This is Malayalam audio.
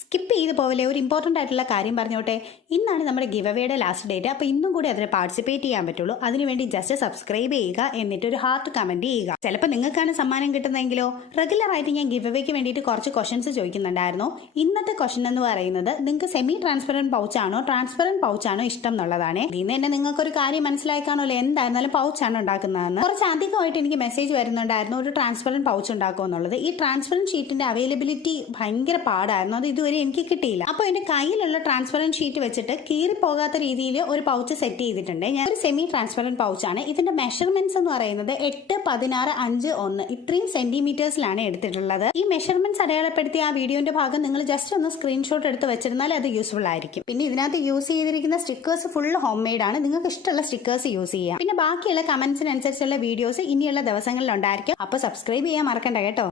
സ്കിപ്പ് ചെയ്ത് പോവില്ലേ, ഒരു ഇമ്പോർട്ടൻ്റ് ആയിട്ടുള്ള കാര്യം പറഞ്ഞോട്ടെ. ഇന്നാണ് നമ്മുടെ ഗിവ് അവേയുടെ ലാസ്റ്റ് ഡേറ്റ്. അപ്പോൾ ഇന്നും കൂടി അതിൽ പാർട്ടിസിപ്പേറ്റ് ചെയ്യാൻ പറ്റുള്ളൂ. അതിനുവേണ്ടി ജസ്റ്റ് സബ്സ്ക്രൈബ് ചെയ്യുക, എന്നിട്ട് ഒരു ഹാർട്ട് കമന്റ് ചെയ്യുക. ചിലപ്പോൾ നിങ്ങൾക്കാണ് സമ്മാനം കിട്ടുന്നതെങ്കിലോ. റെഗുലർ ആയിട്ട് ഞാൻ ഗിവ് അവേക്ക് വേണ്ടിയിട്ട് കുറച്ച് ക്വസ്റ്റൻസ് ചോദിക്കുന്നുണ്ടായിരുന്നു. ഇന്നത്തെ ക്വസ്റ്റൻ എന്ന് പറയുന്നത് നിങ്ങൾക്ക് സെമി ട്രാൻസ്പെറൻറ്റ് പൗച്ചാണോ ട്രാൻസ്പെറൻറ്റ് പൗച്ചാണോ ഇഷ്ടം എന്നുള്ളതാണ്. ഇതിന് തന്നെ നിങ്ങൾക്കൊരു കാര്യം മനസ്സിലായി കാണുമല്ലോ, എന്തായിരുന്നാലും പൗച്ചാണ് ഉണ്ടാക്കുന്നതെന്ന്. കുറച്ച് അധികമായിട്ട് എനിക്ക് മെസ്സേജ് വരുന്നുണ്ടായിരുന്നു ഒരു ട്രാൻസ്പെറൻറ്റ് പൗച്ച് ഉണ്ടാക്കുമോ എന്നുള്ളത്. ഈ ട്രാൻസ്പെറൻറ്റ് ഷീറ്റിന്റെ അവൈലബിലിറ്റി ഭയങ്കര പാടായിരുന്നു. അത് ഇതുവരെ എനിക്ക് കിട്ടിയില്ല. അപ്പോൾ എന്റെ കയ്യിലുള്ള ട്രാൻസ്പെറൻറ്റ് ഷീറ്റ് വെച്ചിട്ട് കീറി പോകാത്ത രീതിയിൽ ഒരു പൗച്ച് സെറ്റ് ചെയ്തിട്ടുണ്ട്. ഞാൻ ഒരു സെമി ട്രാൻസ്പെറൻറ്റ് പൗച്ചാണ്. ഇതിന്റെ മെഷർമെന്റ്സ് എന്ന് പറയുന്നത് 8, 16, 5, 1 ഇത്രയും സെന്റിമീറ്റേഴ്സിലാണ് എടുത്തിട്ടുള്ളത്. ഈ മെഷർമെന്റ്സ് അടയാളപ്പെടുത്തിയ ആ വീഡിയോന്റെ ഭാഗം നിങ്ങൾ ജസ്റ്റ് ഒന്ന് സ്ക്രീൻഷോട്ട് എടുത്ത് വെച്ചിരുന്നാൽ അത് യൂസ്ഫുൾ ആയിരിക്കും. പിന്നെ ഇതിനകത്ത് യൂസ് ചെയ്തിരിക്കുന്ന സ്റ്റിക്കേഴ്സ് ഫുൾ ഹോം മെയ്ഡ് ആണ്. നിങ്ങൾക്ക് ഇഷ്ടമുള്ള സ്റ്റിക്കേഴ്സ് യൂസ് ചെയ്യാം. പിന്നെ ബാക്കിയുള്ള കമന്റ്സിനനുസരിച്ചുള്ള വീഡിയോസ് ഇനിയുള്ള ദിവസങ്ങളിൽ ഉണ്ടായിരിക്കും. അപ്പോൾ സബ്സ്ക്രൈബ് ചെയ്യാൻ മറക്കണ്ട കേട്ടോ.